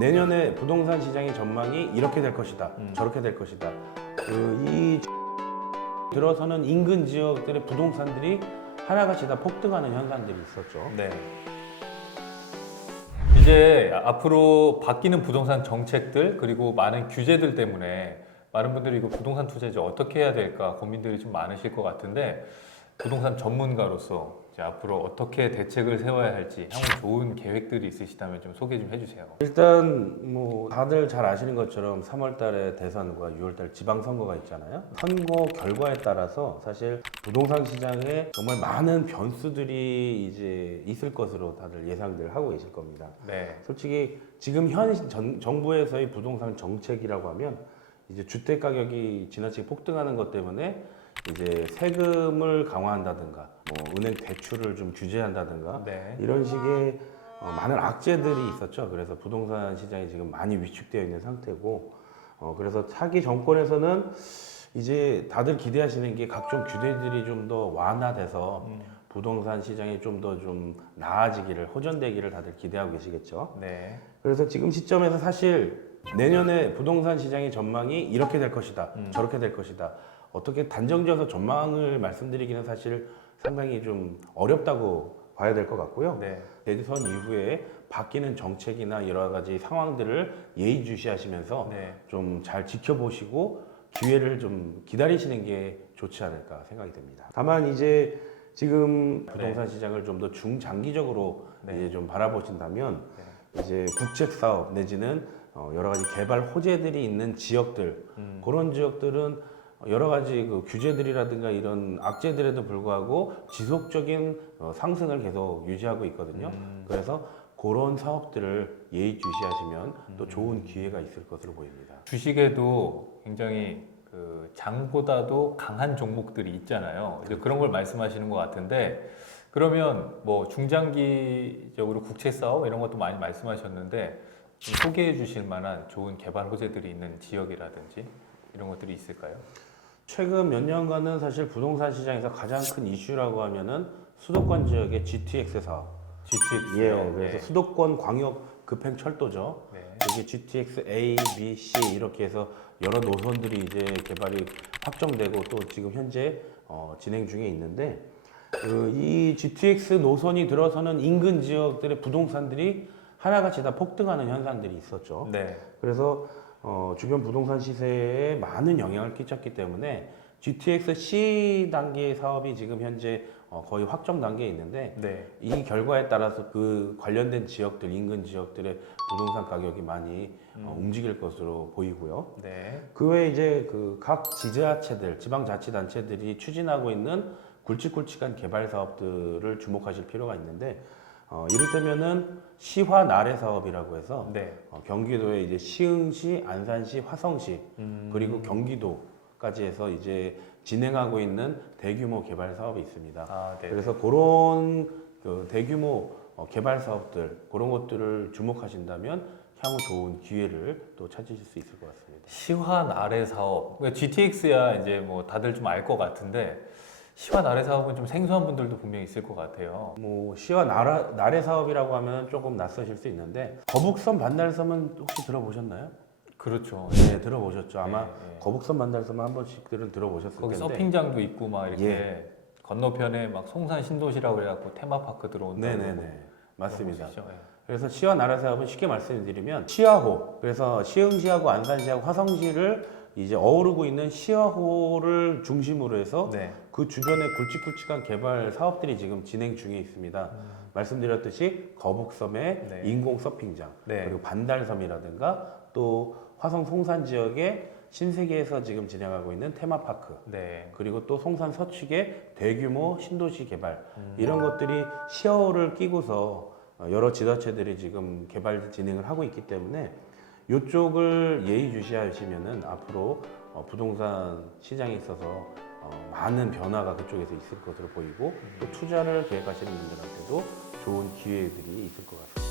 내년에 부동산 시장의 전망이 이렇게 될 것이다, 저렇게 될 것이다. 이 들어서는 인근 지역들의 부동산들이 하나같이 다 폭등하는 현상들이 있었죠. 네. 이제 앞으로 바뀌는 부동산 정책들 그리고 많은 규제들 때문에 많은 분들이 이거 부동산 투자 이제 어떻게 해야 될까 고민들이 좀 많으실 것 같은데 부동산 전문가로서 이제 앞으로 어떻게 대책을 세워야 할지 향후 좋은 계획들이 있으시다면 좀 소개 좀 해주세요. 일단 뭐 다들 잘 아시는 것처럼 3월 달에 대선과 6월 달 지방선거가 있잖아요. 선거 결과에 따라서 사실 부동산 시장에 정말 많은 변수들이 이제 있을 것으로 다들 예상들 하고 계실 겁니다. 네. 솔직히 지금 현 정부에서의 부동산 정책이라고 하면 이제 주택 가격이 지나치게 폭등하는 것 때문에 이제 세금을 강화한다든가 뭐 은행 대출을 좀 규제한다든가 네. 이런 식의 많은 악재들이 있었죠. 그래서 부동산 시장이 지금 많이 위축되어 있는 상태고 그래서 차기 정권에서는 이제 다들 기대하시는 게 각종 규제들이 좀 더 완화돼서 부동산 시장이 좀 더 좀 나아지기를 호전되기를 다들 기대하고 계시겠죠. 네. 그래서 지금 시점에서 사실 내년에 부동산 시장의 전망이 이렇게 될 것이다, 저렇게 될 것이다. 어떻게 단정지어서 전망을 말씀드리기는 사실 상당히 좀 어렵다고 봐야 될 것 같고요. 네. 대선 이후에 바뀌는 정책이나 여러 가지 상황들을 예의주시하시면서 네. 좀 잘 지켜보시고 기회를 좀 기다리시는 게 좋지 않을까 생각이 됩니다. 다만 이제 지금 부동산 시장을 좀 더 중장기적으로 네. 이제 좀 바라보신다면 이제 국책 사업 내지는 여러 가지 개발 호재들이 있는 지역들 그런 지역들은 여러 가지 그 규제들이라든가 이런 악재들에도 불구하고 지속적인 상승을 계속 유지하고 있거든요. 그래서 그런 사업들을 예의주시하시면 또 좋은 기회가 있을 것으로 보입니다. 주식에도 굉장히 그 장보다도 강한 종목들이 있잖아요. 이제 그런 걸 말씀하시는 것 같은데 그러면 뭐 중장기적으로 국채 사업 이런 것도 많이 말씀하셨는데 좀 소개해 주실 만한 좋은 개발 호재들이 있는 지역이라든지 이런 것들이 있을까요? 최근 몇 년간은 사실 부동산 시장에서 가장 큰 이슈라고 하면은 수도권 지역의 GTX 사업. GTX. 예, 그래서 수도권 광역 급행 철도죠. 네. 이게 GTX A, B, C 이렇게 해서 여러 노선들이 이제 개발이 확정되고 또 지금 현재 진행 중에 있는데 이 GTX 노선이 들어서는 인근 지역들의 부동산들이 하나같이 다 폭등하는 현상들이 있었죠. 네. 그래서 주변 부동산 시세에 많은 영향을 끼쳤기 때문에 GTX C 단계 사업이 지금 현재 거의 확정 단계에 있는데 네. 이 결과에 따라서 그 관련된 지역들, 인근 지역들의 부동산 가격이 많이 움직일 것으로 보이고요. 네. 그 외에 이제 그 각 지자체들, 지방자치단체들이 추진하고 있는 굵직굵직한 개발 사업들을 주목하실 필요가 있는데 이를테면은 시화 나래 사업이라고 해서 네. 경기도의 이제 시흥시, 안산시, 화성시 그리고 경기도까지 해서 이제 진행하고 있는 대규모 개발 사업이 있습니다. 아, 네. 그래서 그런 그 대규모 개발 사업들 그런 것들을 주목하신다면 향후 좋은 기회를 또 찾으실 수 있을 것 같습니다. 시환 아래 사업. 그러니까 GTX야 이제 뭐 다들 좀 알 것 같은데 시환 아래 사업은 좀 생소한 분들도 분명히 있을 것 같아요. 뭐 시와 나래 사업이라고 하면 조금 낯서실 수 있는데 거북선 반달섬은 혹시 들어보셨나요? 그렇죠. 네, 들어보셨죠. 아마 네. 거북선 반달섬은 한 번씩들은 들어보셨을 거기 텐데. 서핑장도 있고 막 이렇게 예. 건너편에 막 송산 신도시라고 그래갖고 테마파크 들어온다고. 네네네, 맞습니다. 그런 곳이죠. 예. 그래서 시와 나래 사업은 쉽게 말씀드리면 시화호, 그래서 시흥시하고 안산시하고 화성시를 이제 어우르고 있는 시화호를 중심으로 해서 네. 그 주변에 굵직굵직한 개발 사업들이 지금 진행 중에 있습니다. 말씀드렸듯이 거북섬의 네. 인공 서핑장, 네. 그리고 반달섬이라든가 또 화성 송산 지역의 신세계에서 지금 진행하고 있는 테마파크, 네. 그리고 또 송산 서측의 대규모 신도시 개발 이런 것들이 시야호를 끼고서 여러 지자체들이 지금 개발 진행을 하고 있기 때문에 이쪽을 예의주시하시면은 앞으로 부동산 시장에 있어서 많은 변화가 그쪽에서 있을 것으로 보이고 또 투자를 계획하시는 분들한테도 좋은 기회들이 있을 것 같습니다.